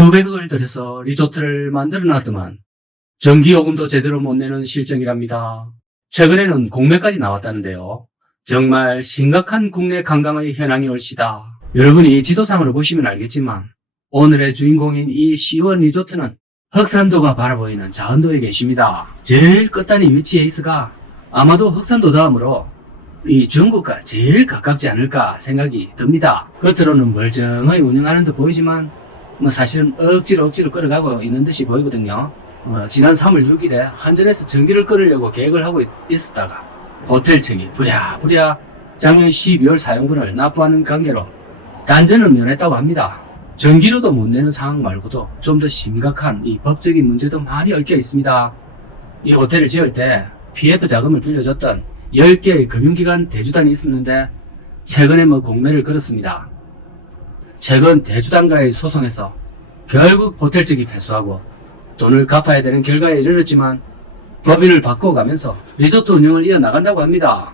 수백억을 들여서 리조트를 만들어 놨더만 전기요금도 제대로 못 내는 실정이랍니다. 최근에는 공매까지 나왔다는데요. 정말 심각한 국내 관광의 현황이 올시다. 여러분이 지도상으로 보시면 알겠지만 오늘의 주인공인 이 시원 리조트는 흑산도가 바라보이는 자은도에 계십니다. 제일 끝단에 위치해 있어가 아마도 흑산도 다음으로 이 중국과 제일 가깝지 않을까 생각이 듭니다. 겉으로는 멀쩡하게 운영하는 듯 보이지만 뭐 사실은 억지로 억지로 끌어가고 있는 듯이 보이거든요. 어, 지난 3월 6일에 한전에서 전기를 끌으려고 계획을 하고 있, 있었다가 호텔 측이 부랴부랴 작년 12월 사용분을 납부하는 관계로 단전은 면했다고 합니다. 전기료도 못 내는 상황 말고도 좀 더 심각한 이 법적인 문제도 많이 얽혀 있습니다. 이 호텔을 지을 때 PF 자금을 빌려줬던 10개의 금융기관 대주단이 있었는데 최근에 뭐 공매를 걸었습니다. 최근 대주단과의 소송에서 결국 호텔 측이 패소하고 돈을 갚아야 되는 결과에 이르렀지만 법인을 바꿔가면서 리조트 운영을 이어나간다고 합니다.